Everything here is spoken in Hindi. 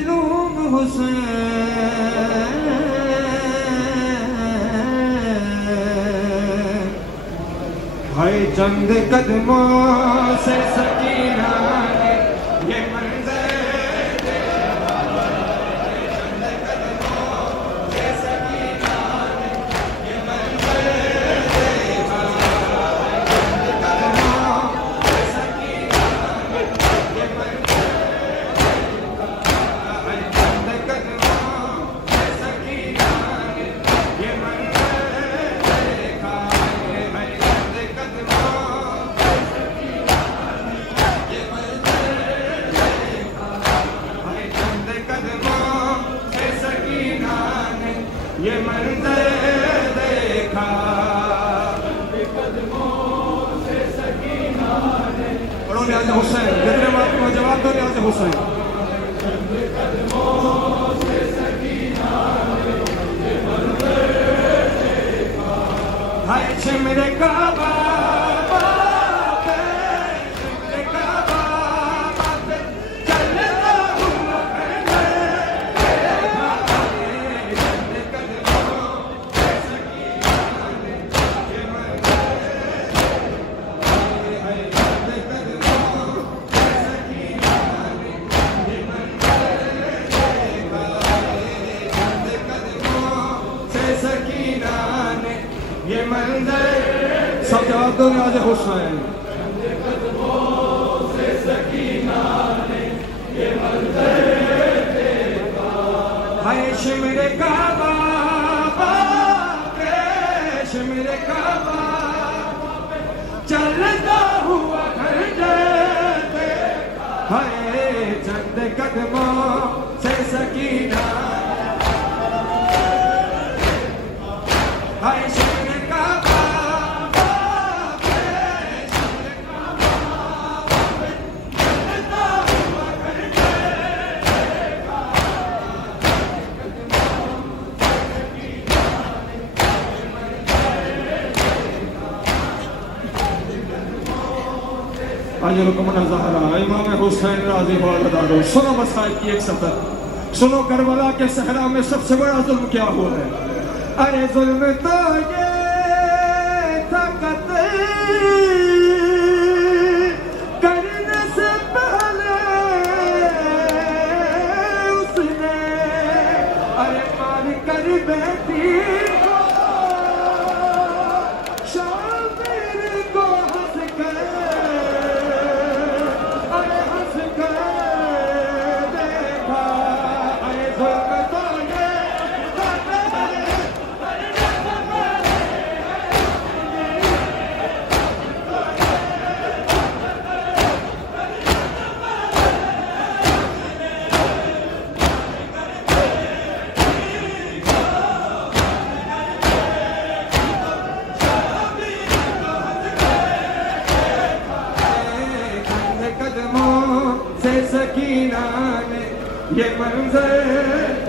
मजलूम हुसैन हाय चंद कदमों से सकीना ने ये मंजर चंद कदमों से सकीना ने ये मंजर देखा चंद कदमों से सकीना ने ये मंजर चंद कदमों से सकीना ने ये मंजर देखा चंद कदमों से सकीना ने ये मंजर देखा चंद कदमों से सकीना ने ये मंजर देखा पढ़ो न्याज़ हुसैन जितने बात को जवाब दो न्याज़ हुसैन हाय शिमरे काबा पे शिमरे काबा पे चलता हुआ देखा चंद कदमों से सकीना ने ये मंजर हाय चंद कदमों से सकीना ने ये मंजर देखा चंद कदमों से सकीना ने ये मंजर सब जवाब दो न्याज़ हुसैन हाय शिमरे काबा पे शिमरे काबा चलता हुआ घर देखा हाय चंद कदमों से सकीना हाय शिमरे काबा पे शिमरे काबा पे चलता हुआ घर देखा अजरुकमना ज़हरा इमाम हुसैन राज़ी अल्लाह सुनो मसाइल की एक सफर सुनो करबला के सहरा में सबसे बड़ा जुल्म क्या हुआ है अरे जुल्म तो ये था कत्ल करने से पहले उसने अरे मार कर बेटी को शामिर को हंस कर अरे हंस कर देखा अरे जुल्म तो ये था चंद कदमों से सकीना ने ये मंजर